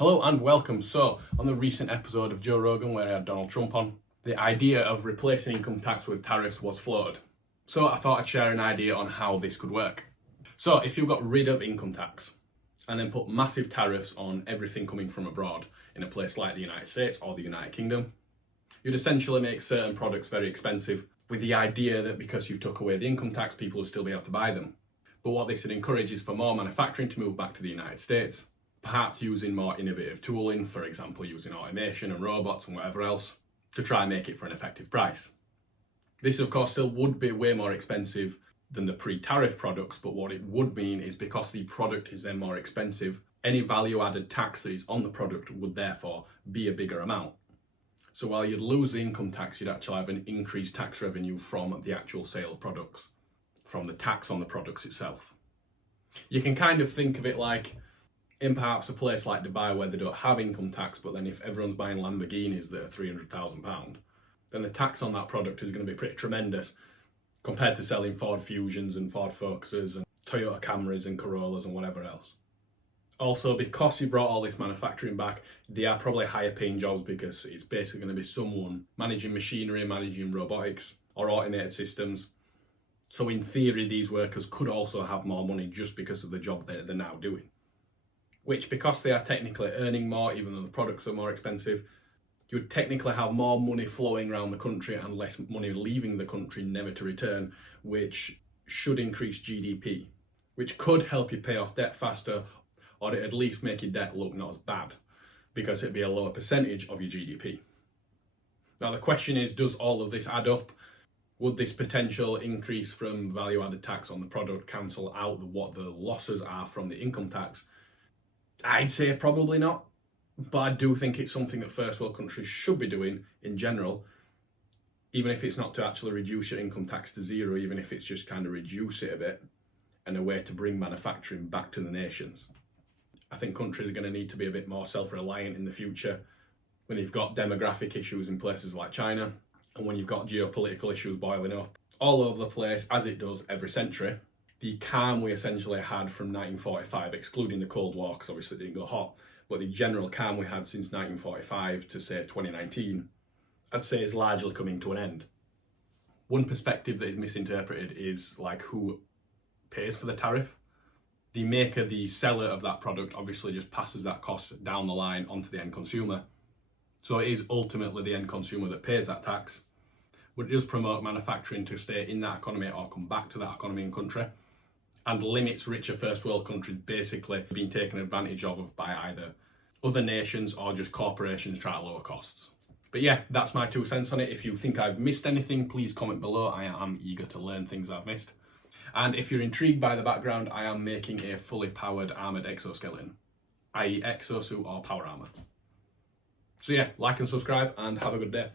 Hello and welcome. So, on the recent episode of Joe Rogan where I had Donald Trump on, the idea of replacing income tax with tariffs was floated. So I thought I'd share an idea on how this could work. So if you got rid of income tax and then put massive tariffs on everything coming from abroad in a place like the United States or the United Kingdom, you'd essentially make certain products very expensive with the idea that because you took away the income tax, people will still be able to buy them. But what this would encourage is for more manufacturing to move back to the United States, perhaps using more innovative tooling, for example using automation and robots and whatever else, to try and make it for an effective price. This of course still would be way more expensive than the pre-tariff products, but what it would mean is because the product is then more expensive, any value added tax that is on the product would therefore be a bigger amount. So while you'd lose the income tax, you'd actually have an increased tax revenue from the actual sale of products, from the tax on the products itself. You can kind of think of it like in perhaps a place like Dubai where they don't have income tax, but then if everyone's buying Lamborghinis that are £300,000, then the tax on that product is going to be pretty tremendous compared to selling Ford Fusions and Ford Focuses and Toyota Camrys and Corollas and whatever else. Also, because you brought all this manufacturing back, they are probably higher paying jobs because it's basically going to be someone managing machinery, managing robotics or automated systems. So in theory, these workers could also have more money just because of the job that they're now doing. Which, because they are technically earning more, even though the products are more expensive, you would technically have more money flowing around the country and less money leaving the country never to return, which should increase GDP, which could help you pay off debt faster, or at least make your debt look not as bad, because it'd be a lower percentage of your GDP. Now the question is, does all of this add up? Would this potential increase from value-added tax on the product cancel out what the losses are from the income tax? I'd say probably not, but I do think it's something that first world countries should be doing in general, even if it's not to actually reduce your income tax to zero, even if it's just kind of reduce it a bit and a way to bring manufacturing back to the nations. I think countries are going to need to be a bit more self-reliant in the future when you've got demographic issues in places like China and when you've got geopolitical issues boiling up all over the place, as it does every century. The calm we essentially had from 1945, excluding the Cold War, because obviously it didn't go hot, but the general calm we had since 1945 to say 2019, I'd say is largely coming to an end. One perspective that is misinterpreted is like who pays for the tariff. The maker, the seller of that product, obviously just passes that cost down the line onto the end consumer. So it is ultimately the end consumer that pays that tax, but it does promote manufacturing to stay in that economy or come back to that economy and country, and limits richer first world countries basically being taken advantage of by either other nations or just corporations trying to lower costs. But yeah, that's my 2 cents on it. If you think I've missed anything, please comment below. I am eager to learn things I've missed. And if you're intrigued by the background, I am making a fully powered armoured exoskeleton, i.e. exosuit or power armour. So yeah, like and subscribe and have a good day.